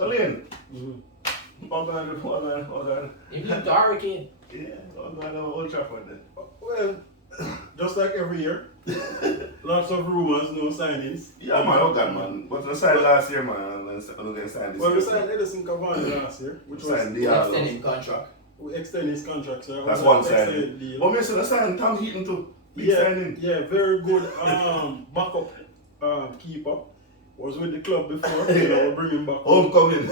So Layne, what going? You need the Hurricane. Yeah, what going on Old Trafford then? Well, just like every year, lots of rumors, no signings. Yeah, man, okay, man. But we signed last year, man, and we're going to sign this Well, we year. signed Edison Cavani last year, which was Signed Diallo. Extending contract. we extended his contract, so That's was one an signing. excellent deal. But we should have signed Tom Heaton too. Big Yeah, signing. yeah, very good backup keeper. Was with the club before, you know, we're bringing back Homecoming.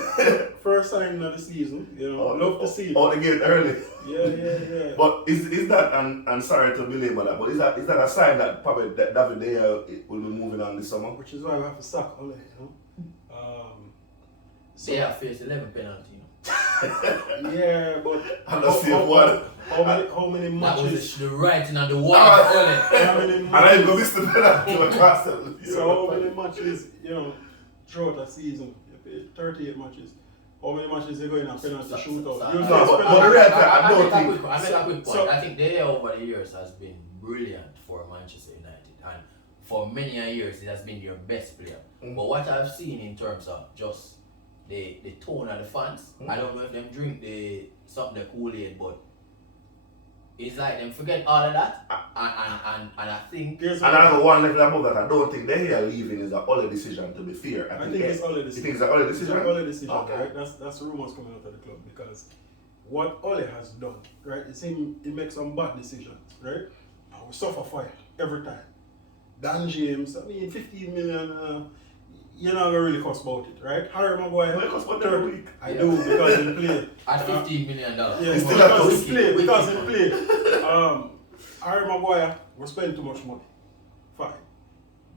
first signing of the season, you know, love to see it. Out the gate early. Yeah. But is that, and sorry to belabor that, but is that a sign that probably that David De Gea will be moving on this summer? Which is why we have to sack Ole, you know. They have faced 11 penalties, you know. Yeah, but I'm not saying what. how many That was matches? the writing on the wall. Ole. How many And I ain't gonna matches? miss the penalty to a class. So how many matches, you know, throughout a season? You play 38 matches. How many matches you go in a penalty shootout? No, You but face the penalty. reality, I I don't make think. a quick point. So- I think De Gea over the years has been brilliant for Manchester United, and for many years he has been your best player. But what I've seen in terms of just the tone of the fans, I don't know if them drink the Kool-Aid, but it's like them forget all of that, and I think. Here's And what- I go one level above that. I don't think De Gea leaving is a Ole decision. To be fair, I think it's Ole You decision. think it's a Ole It's decision? an Ole decision, Okay. right? That's the rumors coming out of the club because what Ole has done, right? It's him. He makes some bad decisions, right? And we suffer fire every time. Dan James, I mean, 15 million. You're not gonna really fuss about it, right? Harry Maguire, Well, it costs about every week. I do because he played. At $15 million. Yeah, He still because has he played. Because he played. Harry Maguire was spending too much money. Fine.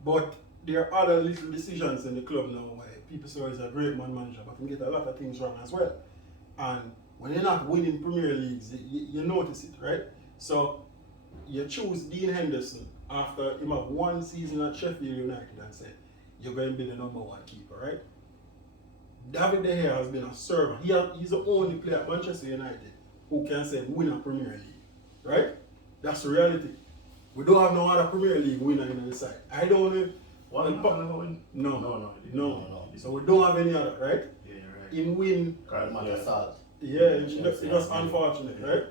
But there are other little decisions in the club now where people say he's a great manager, but he get a lot of things wrong as well. And when you're not winning Premier Leagues, you notice it, right? So you choose Dean Henderson after him have one season at Sheffield United and say, you're going to be the number one keeper, right? David De Gea has been a servant. He's the only player at Manchester United who can say win a Premier League, right? That's the reality. We don't have no other Premier League winner in the side. I don't know. No. So we don't have any other, right? Yeah, you're right. In win, yeah, it's unfortunate, right?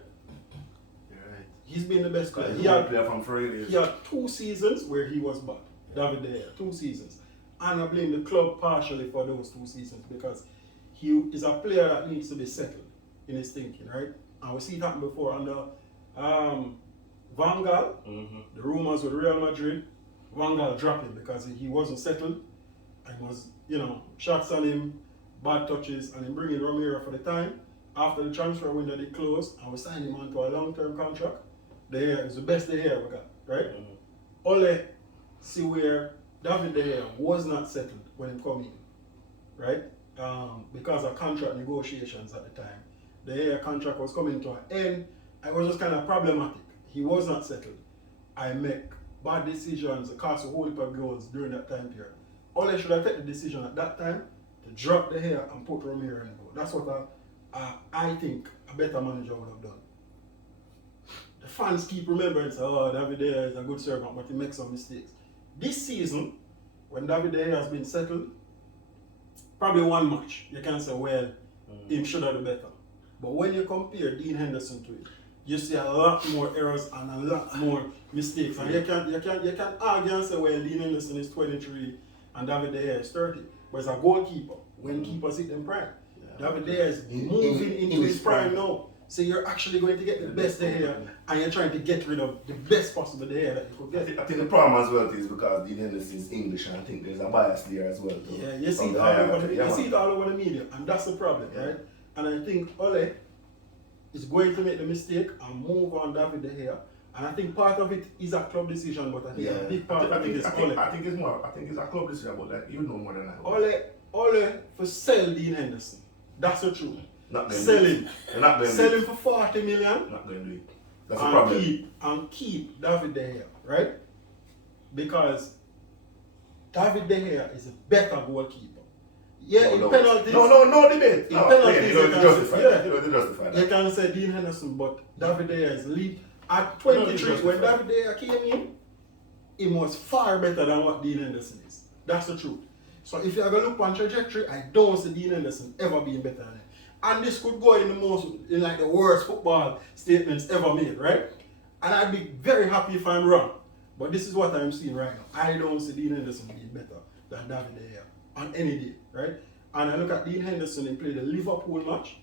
You're right. He's been the best player. He's He a had player from Friday. He had 2 seasons where he was bad. David De Gea, 2 seasons. And I blame the club partially for those 2 seasons because he is a player that needs to be settled in his thinking, right? And we see it happen before under Van Gaal, the rumors with Real Madrid, Van Gaal dropped him because he wasn't settled and was, shots on him, bad touches, and then bringing Romero for the time. After the transfer window they closed and we signed him onto a long-term contract, De Gea is the best De Gea we got, right? Ole, see where David De Gea was not settled when he come in, right? Because of contract negotiations at the time. The Gea contract was coming to an end. It was just kind of problematic. He was not settled. I make bad decisions, cost a whole heap of goals during that time period. Ole should have taken the decision at that time to drop De Gea and put Romero in the goal. That's what I think a better manager would have done. The fans keep remembering, oh, David De Gea is a good servant, but he makes some mistakes. This season, when David De Gea has been settled, probably one match, you can say, well, him should have done better. But when you compare Dean Henderson to it, you see a lot more errors and a lot more mistakes. And you can argue and say, well, Dean Henderson is 23 and David De Gea is 30. But as a goalkeeper, when keepers hit them prime, David De Gea is moving into his prime now. So you're actually going to get the best De Gea and you're trying to get rid of the best possible De Gea that you could get. I think the problem as well is because Dean Henderson is English and I think there's a bias there as well. Too. Yeah, you see it all over the media and that's the problem, right? And I think Ole is going to make the mistake and move on David De Gea. And I think part of it is a club decision, but I think a big part of it is Ole. I think it's a club decision, but like, you know more than I. Ole for sell Dean Henderson. That's the truth. Sell him. Sell him for 40 million. Not going to do it. That's the problem. Keep David De Gea, right? Because David De Gea is a better goalkeeper. Yeah, in penalties. No debate. In penalties, you know, justify that. You can say Dean Henderson, but David De Gea is lead. At 23, when David De Gea came in, he was far better than what Dean Henderson is. That's the truth. So if you're going to look on trajectory, I don't see Dean Henderson ever being better than him. And this could go in the worst football statements ever made, right? And I'd be very happy if I'm wrong. But this is what I'm seeing right now. I don't see Dean Henderson being better than David De Gea on any day, right? And I look at Dean Henderson, he played the Liverpool match,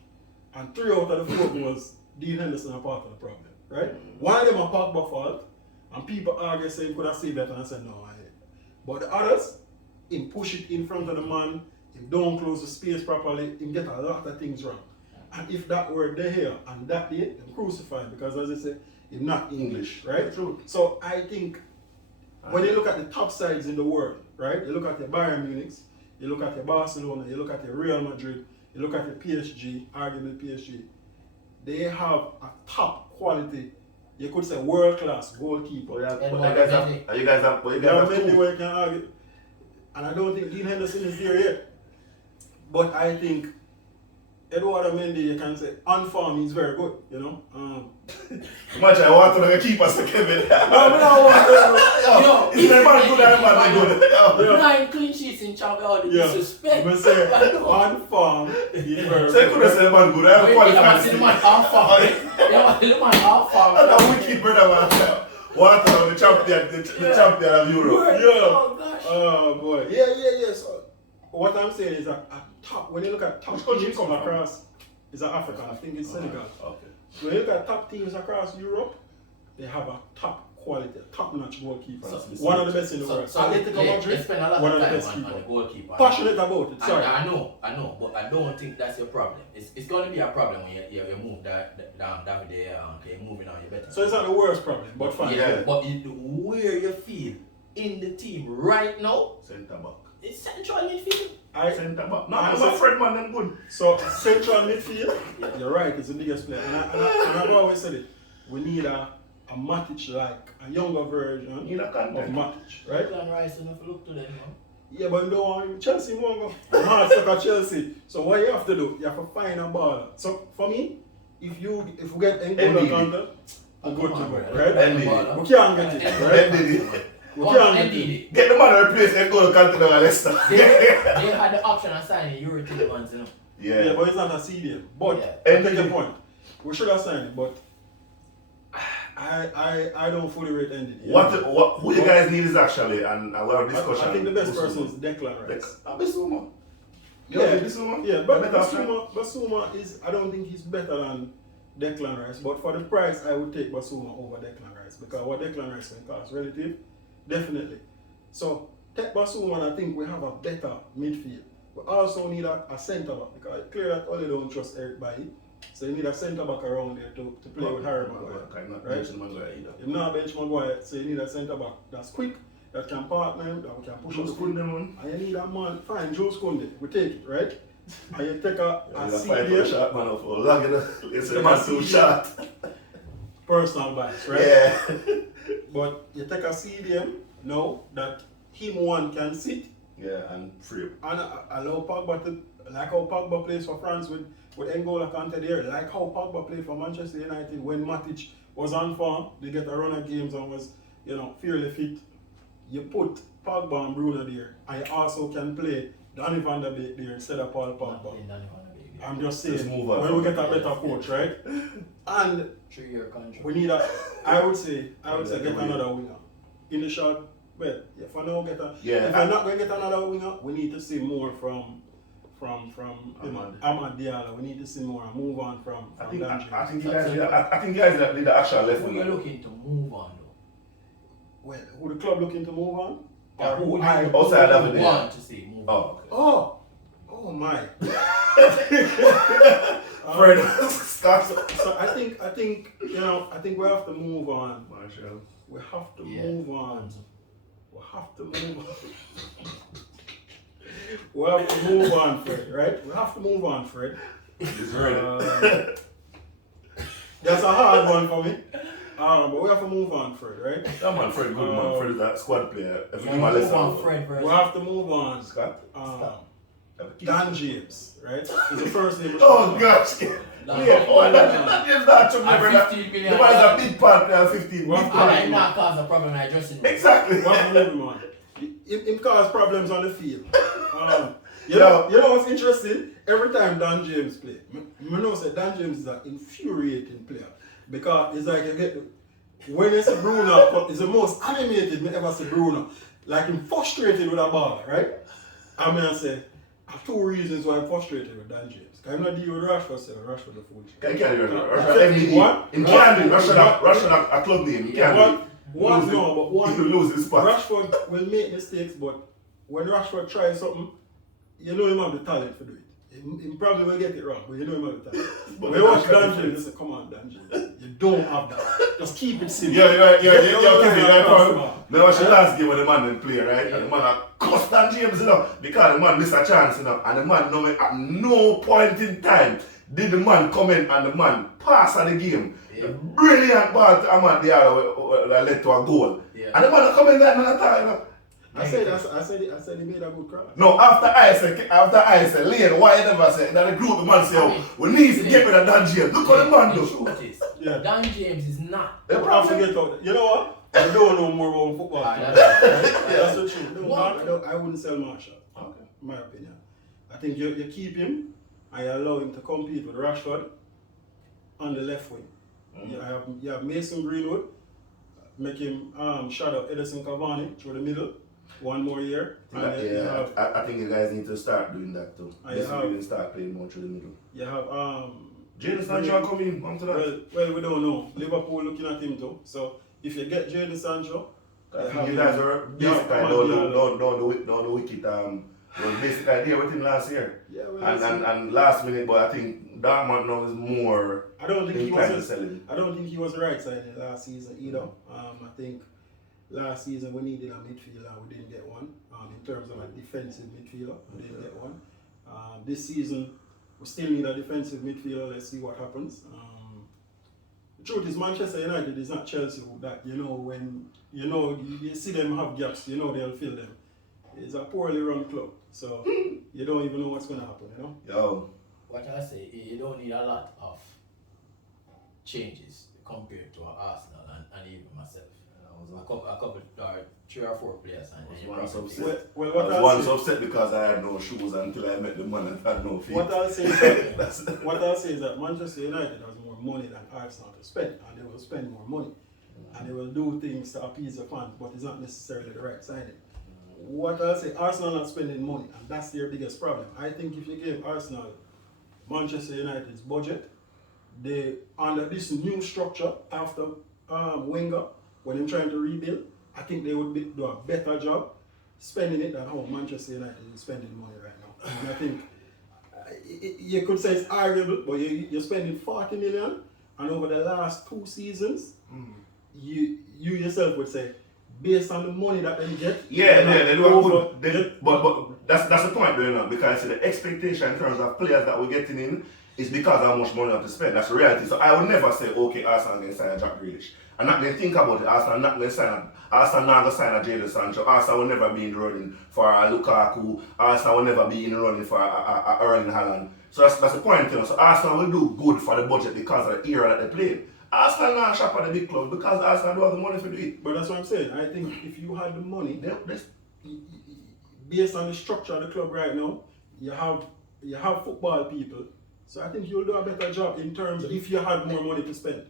and 3 out of the 4 was Dean Henderson are part of the problem, right? One of them are Pogba fault, and people argue saying could have said that, and I said no, I ain't. But the others, him push it in front of the man, him don't close the space properly, him get a lot of things wrong. And if that were De Gea and that day, him crucified, because as I say, he's not English, right? True. So I think when you look at the top sides in the world, right? You look at your Bayern Munich, you look at your Barcelona, you look at your Real Madrid, you look at your PSG, arguably PSG, they have a top quality, you could say world-class goalkeeper. But you guys have Many two. where you can argue. And I don't think Dean Henderson is there yet. But I think Eduardo Mendy, you can say, on form, he's very good, you know. Much I want to keep us Kevin. Yo, He's a man good and man good. 9 clean sheets in Champions, all the Yeah. disrespect. I'm say, on form, he's very So you could have said man good. I have qualified. The man half farm. The man half farm. That's a wicked brother man. What the champion of Europe. Yeah. Oh gosh. Oh boy. Yeah. So what I'm saying is that top, when you look at top Which country teams come from? across, is Africa. I think it's Senegal. Okay. When you look at top teams across Europe, they have a top quality, top-notch goalkeeper. One of the best in the world. So Atletico they Madrid, spend a lot one of of the time best on the keeper. goalkeeper. Passionate about it. Sorry. I know, but I don't think that's your problem. It's going to be a problem when you move down David De Gea, okay, moving on, you better. So it's not the worst problem, but fine. Yeah, but where you feel in the team right now, Centre back. it's central midfield. Centre back. No, I'm afraid man, I'm good. So central midfield, you're right, it's the biggest player. And I've always said it. We need a Matic like a younger version Need a of content. Matic, right? Declan Rice enough look to them, man. Yeah, but you don't want Chelsea won't go. Hard stuck at Chelsea. So what you have to do, you have to find a baller. So for me, if we get N'Golo Kante, I'm good to go, right? NDD. We can't get it, right? NDD. We can't get it. Get the man to replace N'Golo Kante now, Leicester. They had the option of signing Euro to the ones, you know. Yeah, but it's not a CDM. But Yeah. I take your point. We should have signed it, but I don't fully rate NDD. Who you guys need is actually, and we have a discussion. I think the best person is Declan Rice. Bissouma. Yeah, Bissouma? yeah, but Better option. Basuma is, I don't think he's better than Declan Rice, but for the price, I would take Basuma over Declan Rice, because what Declan Rice can cost, relative, definitely. So, take Basuma, and I think we have a better midfield. We also need a centre back, because it's clear that Ole don't trust Eric Bailly, so you need a centre back around there to play with Harry Maguire. Right? You're not bench Maguire, so you need a centre back that's quick, that can partner him, that can push up the field. And you need a man, fine, Jules Koundé, we take it, right? And you take a CDM, shot man of all. It's a man too short. personal bias, right? Yeah. But you take a CDM, now that him one can sit, Yeah, and free. and allow Pogba to, like how Pogba plays for France with N'Golo Kante there, like how Pogba played for Manchester United when Matic was on form, they get a run of games and was, fairly fit. You put Pogba and Bruno there, and you also can play Donny van der Beek there instead of Paul Pogba. I'm just saying, Let's move on. when we get a better coach, right? And 3-year contract. we need I would say get another winger. In the short, well, if I don't get if I'm not going to get another winger, we need to see more from Amad Diallo. We need to see more and move on from Dan I think James. you guys need the actual left Who wing. you looking to move on though? Well, who the club looking to move on? Yeah, Or who I outside of it, want to see move on? Oh, okay. Oh my. Fred, start. So I think we have to move on. Marshall. We have to Yeah. move on. We have to move on. We have to move on, Fred, right? We have to move on, Fred. He's ready. That's a hard one for me. But we have to move on, Fred, right? That man, Fred, good man. Fred is a squad player. If you Yeah, give him a move lesson, on Fred versus We have to move on. Scott. Dan James, right? Is the first name. Oh gosh. Yeah, that's not true. At 15 million. The man is a big partner. 15 Well, big I I partner. not cause a problem in the dressing room. Exactly. We have to move him on. Him cause problems on the field. You know what's interesting? Every time Dan James play, I know say Dan James is an infuriating player because it's like you get when you see Bruno, it's the most animated me ever see Bruno. Like him frustrated with a ball, right? I mean I say, I have two reasons why I'm frustrated with Dan James. I'm not dealing with Rashford, so Rashford the foolish. He can't do Rashford. What? He can't do Rashford a club name. He can't do. One He will lose his spot. Rashford will make mistakes, but when Rashford tries something, you know him have the talent to do it. He probably will get it wrong, but you know him have the talent. But when you watch Dan James, you say, come on, Dan James, you don't have that. Just keep it simple. Yeah. Now watch the last game when the man didn't play, right? And the man had cussed Dan James, because the man missed a chance, and the man at no point in time did the man come in and the man pass at the game. Yeah. A brilliant ball to Ahmad Diallo that led to a goal. Yeah. And the man come in there and attack, I said he made a good cross. No, after I said, Layne, why you never said that the group the man say, we need to get rid of Dan James. Look what the man do. Yeah. Dan James is not. You know what? I don't know more about football. That's the truth. I wouldn't sell Marshall. Okay. In my opinion. I think you keep him and you allow him to compete with Rashford on the left wing. Mm-hmm. You have Mason Greenwood, make him shadow Edison Cavani through the middle. One more year. I think you guys need to start doing that too. You start playing more through the middle. You have Jadon Sancho coming onto that. Well, we don't know. Liverpool looking at him too. So if you get Jadon Sancho, you guys are basically down the wicket. Was basically there with him last year. Yeah, and last minute, but I think Darmont now is more. I don't think he was the right side last season either. I think last season we needed a midfielder, we didn't get one. In terms of a defensive midfielder, we didn't get one. This season we still need a defensive midfielder. Let's see what happens. The truth is, Manchester United is not Chelsea. That when you see them have gaps, they'll fill them. It's a poorly run club, so you don't even know what's going to happen. Yo. What I say, you don't need a lot of changes compared to Arsenal and even myself. A couple, 3 or 4 players, and I was upset because I had no shoes until I met the man and had no feet. What I'll say is that Manchester United has more money than Arsenal to spend, and they will spend more money, and they will do things to appease the fans, but it's not necessarily the right signing. What I'll say, Arsenal are not spending money, and that's their biggest problem. I think if you give Arsenal Manchester United's budget, they under this new structure after Wenger, when they're trying to rebuild, I think they would do a better job spending it than how Manchester United is spending money right now. And I think you could say it's arguable, but you're spending 40 million, and over the last 2 seasons, you yourself would say, based on the money that they get, they do a good. But that's the point, because the expectation in terms of players that we're getting in is because how much money we have to spend. That's the reality. So I would never say, okay, Arsenal can sign a Jack Grealish. I'm not going to think about it. Arsenal not going to sign a Jadon Sancho. Arsenal will never be in the running for a Lukaku. Arsenal will never be in the running for a Erling Haaland. So that's the point. So Arsenal will do good for the budget because of the era that they play. Arsenal not shop at the big clubs because Arsenal don't have the money for do it. But that's what I'm saying. I think if you had the money, based on the structure of the club right now, you have football people. So I think you'll do a better job in terms of if you had more money to spend.